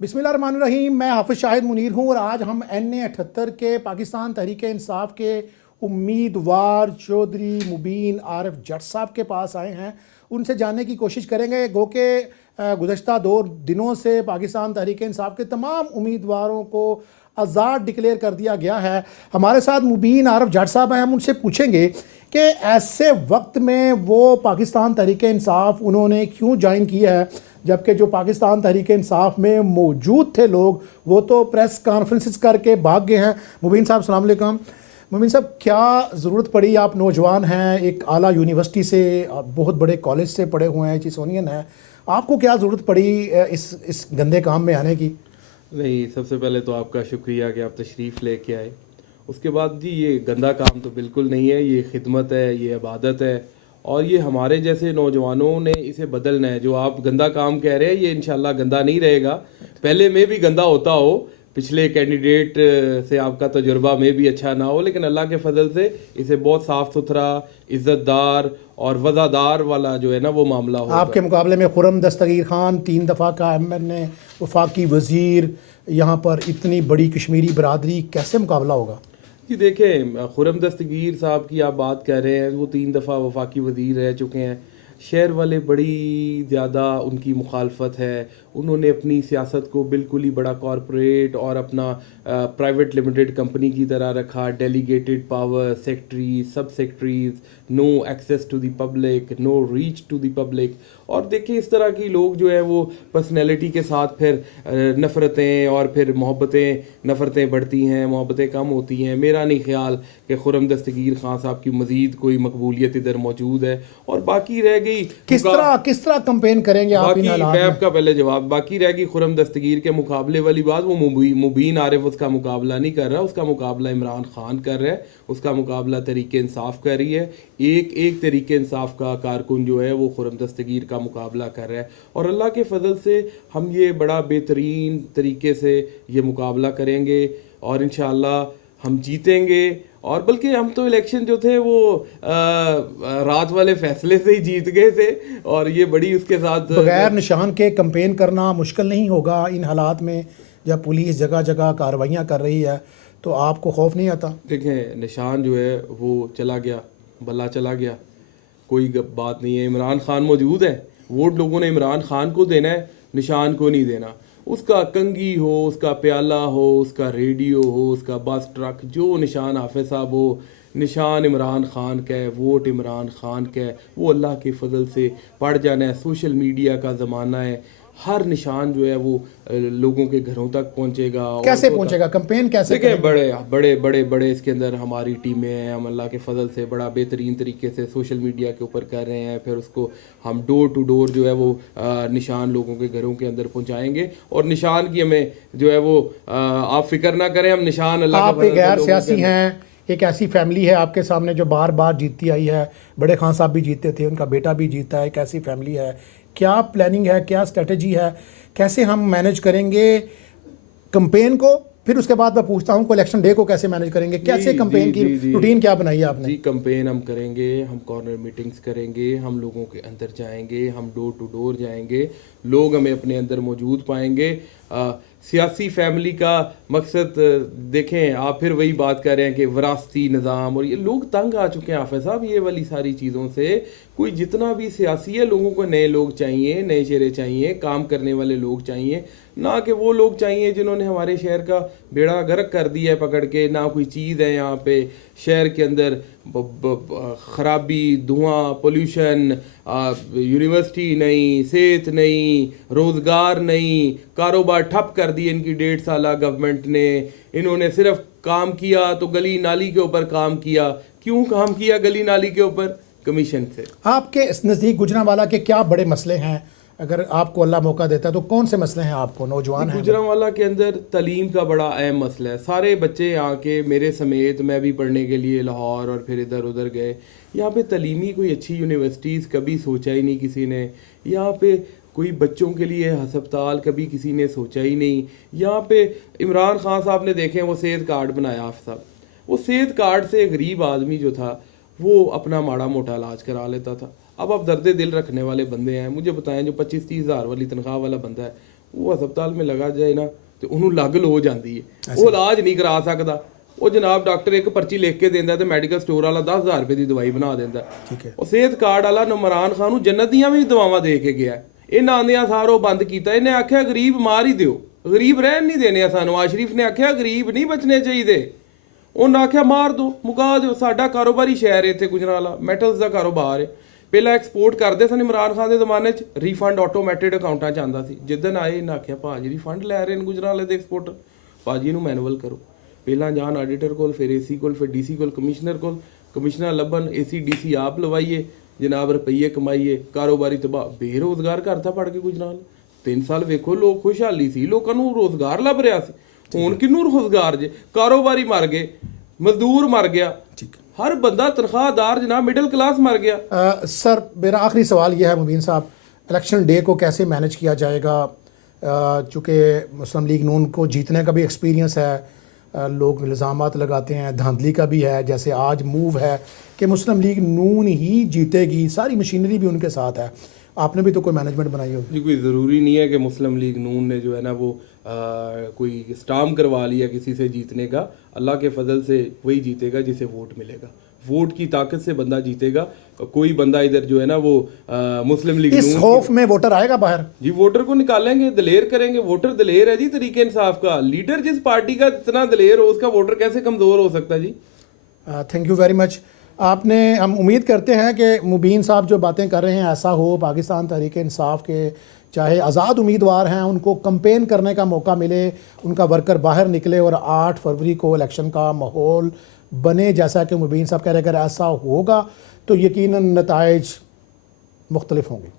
बिस्मिल्लाहिर्रहमानिर्रहीम। मैं हाफिज़ शाहिद मुनीर हूँ और आज हम NA-78 के पाकिस्तान तहरीक इंसाफ के उम्मीदवार चौधरी मुबीन आरिफ जट साहब के पास आए हैं। उनसे जानने की कोशिश करेंगे गो के गुज़श्ता 2 दिनों से पाकिस्तान तहरीक इंसाफ के तमाम उम्मीदवारों को आज़ाद डिक्लेयर कर दिया गया है। हमारे साथ मुबीन आरिफ जट साहब हैं। हम उनसे पूछेंगे कि ऐसे वक्त में वो पाकिस्तान तहरीक इंसाफ उन्होंने क्यों ज्वाइन किया है, जबकि जो पाकिस्तान तहरीक इंसाफ में मौजूद थे लोग वो तो प्रेस कॉन्फ्रेंसेस करके भाग गए हैं। मुबीन साहब अस्सलाम वालेकुम। मुबीन साहब, क्या ज़रूरत पड़ी, आप नौजवान हैं, एक आला यूनिवर्सिटी से, बहुत बड़े कॉलेज से पढ़े हुए हैं, चिसोनियन है, आपको क्या ज़रूरत पड़ी इस गंदे काम में आने की? नहीं, सबसे पहले तो आपका शुक्रिया कि आप तशरीफ़ लेके आए। उसके बाद जी, ये गंदा काम तो बिल्कुल नहीं है, ये खिदमत है, ये इबादत है और ये हमारे जैसे नौजवानों ने इसे बदलना है। जो आप गंदा काम कह रहे हैं ये इंशाल्लाह गंदा नहीं रहेगा। पहले में भी गंदा होता हो, पिछले कैंडिडेट से आपका तजुर्बा में भी अच्छा ना हो, लेकिन अल्लाह के फजल से इसे बहुत साफ़ सुथरा, इज़्ज़तदार और वज़ादार वाला जो है ना वो मामला होगा। आपके मुकाबले में खुर्रम दस्तगीर खान 3 दफ़ा का MNA, वफाकी वज़ीर, यहाँ पर इतनी बड़ी कश्मीरी बरादरी, कैसे मुकाबला होगा? जी देखें, खुर्रम दस्तगीर साहब की आप बात कर रहे हैं, वो 3 दफ़ा वफाकी वज़ीर रह चुके हैं। शहर वाले बड़ी ज़्यादा उनकी मुखालफत है। उन्होंने अपनी सियासत को बिल्कुल ही बड़ा कॉरपोरेट और अपना प्राइवेट लिमिटेड कंपनी की तरह रखा। डेलीगेटेड पावर, सेक्रेटरी, सब secretaries, no access to the public, no reach to the public. और देखिए इस तरह की लोग जो है वो पर्सनैलिटी के साथ फिर नफ़रतें और फिर मोहब्बतें, नफ़रतें बढ़ती हैं, मोहब्बतें कम होती हैं। मेरा नहीं ख्याल कि खुर्रम दस्तगीर खान साहब की मज़ीद कोई मकबूलियत इधर मौजूद है। और बाकी रह गई किस तरह कैंपेन करेंगे आप इन हालात में? मैं आपका पहले जवाब, बाकी रह गई खुर्रम दस्तगीर के मुकाबले वाली बात। वो मुबीन आरिफ उसका मुकाबला नहीं कर रहा, उसका मुकाबला इमरान खान कर रहा है, उसका मुकाबला तहरीक इंसाफ कर रही है। एक तहरीक इंसाफ का कारकुन जो है वो खुर्रम दस्तगीर का मुकाबला कर रहा है और अल्लाह के फजल से हम ये बड़ा बेहतरीन तरीके से ये मुकाबला करेंगे और इंशाअल्लाह हम जीतेंगे। और बल्कि हम तो इलेक्शन जो थे वो रात वाले फैसले से ही जीत गए थे और ये बड़ी उसके साथ बगैर निशान के कैंपेन करना मुश्किल नहीं होगा इन हालात में जब पुलिस जगह जगह कार्रवाइयाँ कर रही है, तो आपको खौफ नहीं आता? देखें, निशान जो है वो चला गया, बल्ला चला गया, कोई बात नहीं है। इमरान खान मौजूद है, वोट लोगों ने इमरान खान को देना है, निशान को नहीं देना। उसका कंगी हो, उसका प्याला हो, उसका रेडियो हो, उसका बस ट्रक, जो निशान हाफिज़ साहब हो, निशान इमरान खान का है, वोट इमरान खान का है। वो अल्लाह के फजल से पड़ जाना है। सोशल मीडिया का ज़माना है, हर निशान जो है वो लोगों के घरों तक पहुंचेगा। कैसे पहुंचेगा? कैंपेन कैसे देखिए, बड़े इसके अंदर हमारी टीमें हैं। हम अल्लाह के फजल से बड़ा बेहतरीन तरीके से सोशल मीडिया के ऊपर कर रहे हैं। फिर उसको हम डोर टू डोर जो है वो निशान लोगों के घरों के अंदर पहुंचाएंगे और निशान की हमें जो है वो आप फिक्र ना करें, हम निशान अल्लाह आप एक गैर सियासी हैं, एक ऐसी फैमिली है आपके सामने जो बार बार जीतती आई है। बड़े खान साहब भी जीतते थे, उनका बेटा भी जीता है, एक ऐसी फैमिली है। क्या प्लानिंग है, क्या स्ट्रेटजी है, कैसे हम मैनेज करेंगे कैंपेन को? फिर उसके बाद मैं पूछता हूँ इलेक्शन डे को कैसे मैनेज करेंगे, कैसे कैंपेन की रूटीन क्या बनाई है आपने? जी, कैंपेन हम करेंगे, हम कॉर्नर मीटिंग्स करेंगे, हम लोगों के अंदर जाएंगे, हम डोर टू डोर जाएंगे, लोग हमें अपने अंदर मौजूद पाएंगे। सियासी फैमिली का मकसद देखें, आप फिर वही बात कर रहे हैं कि वरासती निज़ाम, और ये लोग तंग आ चुके हैं हाफिज़ साहब ये वाली सारी चीज़ों से। कोई जितना भी सियासी है, लोगों को नए लोग चाहिए, नए चेहरे चाहिए, काम करने वाले लोग चाहिए, ना कि वो लोग चाहिए जिन्होंने हमारे शहर का बेड़ा गर्क कर दिया है पकड़ के। ना कोई चीज़ है यहाँ पे शहर के अंदर, ख़राबी, धुआं, पोल्यूशन, यूनिवर्सिटी नहीं, सेहत नहीं, रोज़गार नहीं, कारोबार ठप कर दिए इनकी 1.5 साल गवर्नमेंट ने। इन्होंने सिर्फ काम किया तो गली नाली के ऊपर काम किया। क्यों काम किया गली नाली के ऊपर? कमीशन से। आपके नज़दीक गुजरांवाला के क्या बड़े मसले हैं? अगर आपको अल्लाह मौका देता है तो कौन से मसले हैं? आपको नौजवान हैं, गुजरांवाला के अंदर तालीम का बड़ा अहम मसला है। सारे बच्चे यहाँ के, मेरे समेत, मैं भी पढ़ने के लिए लाहौर और फिर इधर उधर गए। यहाँ पे तालीमी कोई अच्छी यूनिवर्सिटीज़ कभी सोचा ही नहीं किसी ने। यहाँ पे कोई बच्चों के लिए हस्पताल कभी किसी ने सोचा ही नहीं। यहाँ पे इमरान खान साहब ने देखें वो सेहत कार्ड बनाया हाफ़िज़ साहब, वो सेहत कार्ड से गरीब आदमी जो था वो अपना माड़ा मोटा इलाज करा लेता था। अब आप दर्द दिल रखने वाले बंदे हैं, मुझे बताएं, जो 25-30 हज़ार वाली तनख्वाह वाला बंदा है ਉਹ ਹਸਪਤਾਲ में ਲਗਾ ਜਾਏ ਨਾ ਤੇ ਉਹਨੂੰ ਲੱਗ ਲੋ ਜਾਂਦੀ ਹੈ, ਉਹ ਇਲਾਜ ਨਹੀਂ ਕਰਾ ਸਕਦਾ। ਉਹ ਜਨਾਬ ਡਾਕਟਰ ਇੱਕ ਪਰਚੀ ਲਿਖ ਕੇ ਦਿੰਦਾ ਤੇ ਮੈਡੀਕਲ ਸਟੋਰ ਵਾਲਾ 10,000 ਰੁਪਏ ਦੀ ਦਵਾਈ ਬਣਾ ਦਿੰਦਾ। ਠੀਕ ਹੈ। ਉਹ ਸਿਹਤ ਕਾਰਡ ਵਾਲਾ ਇਮਰਾਨ ਖਾਨ ਨੂੰ ਜੰਨਤ ਦੀਆਂ ਵੀ ਦਵਾਵਾਂ ਦੇ ਕੇ ਗਿਆ। ਇਹਨਾਂ ਆਂਦਿਆਂ ਸਾਰੋ ਬੰਦ ਕੀਤਾ। ਇਹਨੇ ਆਖਿਆ ਗਰੀਬ ਮਾਰ ਹੀ ਦਿਓ, ਗਰੀਬ ਰਹਿਣ ਨਹੀਂ ਦੇਣੇ ਆ। ਨਵਾਜ਼ ਸ਼ਰੀਫ ਨੇ ਆਖਿਆ ਗਰੀਬ ਨਹੀਂ ਬਚਣੇ ਚਾਹੀਦੇ, ਉਹਨਾਂ ਆਖਿਆ ਮਾਰ ਦਿਓ, ਮੁਕਾ ਦਿਓ। ਸਾਡਾ ਕਾਰੋਬਾਰੀ ਸ਼ਹਿਰ ਹੈ ਇੱਥੇ ਗੁਜਰਾਂਵਾਲਾ, ਮੈਟਲਸ ਦਾ ਕਾਰੋਬਾਰ ਹੈ। ਪਹਿਲਾਂ ਐਕਸਪੋਰਟ ਕਰਦੇ ਸਨ ਇਮਰਾਨ ਖਾਨ ਦੇ ਜ਼ਮਾਨੇ 'ਚ, ਰੀਫੰਡ ਆਟੋਮੈਟਿਡ ਅਕਾਊਂਟਾਂ 'ਚ ਆਉਂਦਾ ਸੀ। ਜਿੱਦਣ ਆਏ ਇਹਨਾਂ ਆਖਿਆ ਭਾਜੀ ਰੀਫੰਡ ਲੈ ਰਹੇ ਨੇ ਗੁਜਰਾਂਵਾਲੇ ਦੇ ਐਕਸਪੋਰਟਰ, ਭਾਜੀ ਇਹਨੂੰ ਮੈਨੂਅਲ ਕਰੋ। ਪਹਿਲਾਂ ਜਾਣ ਆਡੀਟਰ ਕੋਲ, ਫਿਰ ਏਸੀ ਕੋਲ, ਫਿਰ ਡੀਸੀ ਕੋਲ, ਕਮਿਸ਼ਨਰ ਕੋਲ, ਕਮਿਸ਼ਨਰ ਲੱਭਣ, ਏਸੀ ਡੀਸੀ ਆਪ ਲਵਾਈਏ, ਜਨਾਬ ਰੁਪਈਏ ਕਮਾਈਏ, ਕਾਰੋਬਾਰੀ ਤਬਾਹ, ਬੇਰੋਜ਼ਗਾਰ ਕਰਤਾ ਪੜ ਕੇ ਗੁਜਰਾਂਵਾਲਾ। 3 ਸਾਲ ਵੇਖੋ ਲੋਕ ਖੁਸ਼ਹਾਲੀ ਸੀ, ਲੋਕਾਂ ਨੂੰ ਰੋਜ਼ਗਾਰ ਲੱਭ ਰਿਹਾ ਸੀ। ਹੁਣ ਕਿਹਨੂੰ ਰੋਜ਼ਗਾਰ ਜੇ? ਕਾਰੋਬਾਰੀ ਮਰ ਗਏ, ਮਜ਼ਦੂਰ ਮਰ ਗਿਆ, हर बंदा तनख्वाहदार जनाब मिडिल क्लास मर गया। सर मेरा आखिरी सवाल यह है मुबीन साहब, इलेक्शन डे को कैसे मैनेज किया जाएगा? चूँकि मुस्लिम लीग नून को जीतने का भी एक्सपीरियंस है, लोग इल्ज़ामात लगाते हैं, धांधली का भी है, जैसे आज मूव है कि मुस्लिम लीग नून ही जीतेगी, सारी मशीनरी भी उनके साथ है। आपने भी तो कोई मैनेजमेंट बनाई होगी? जी, कोई ज़रूरी नहीं है कि मुस्लिम लीग नून ने जो है ना वो कोई स्टाम करवा लिया किसी से जीतने का। अल्लाह के फजल से वही जीतेगा जिसे वोट मिलेगा, वोट की ताकत से बंदा जीतेगा। कोई बंदा इधर जो है ना वो मुस्लिम लीग इस खौफ में वोटर आएगा बाहर? जी, वोटर को निकालेंगे, दलेर करेंगे। वोटर दलेर है जी तरीके इंसाफ का। लीडर जिस पार्टी का इतना दलेर हो, उसका वोटर कैसे कमज़ोर हो सकता है जी? Thank you very much. आपने, हम उम्मीद करते हैं कि मुबीन साहब जो बातें कर रहे हैं ऐसा हो, पाकिस्तान तहरीक इंसाफ के चाहे आज़ाद उम्मीदवार हैं उनको कैंपेन करने का मौका मिले, उनका वर्कर बाहर निकले और 8 फरवरी को इलेक्शन का माहौल बने जैसा कि मुबीन साहब कह रहे हैं। अगर ऐसा होगा तो यकीनन नताइज मुख्तलिफ होंगे।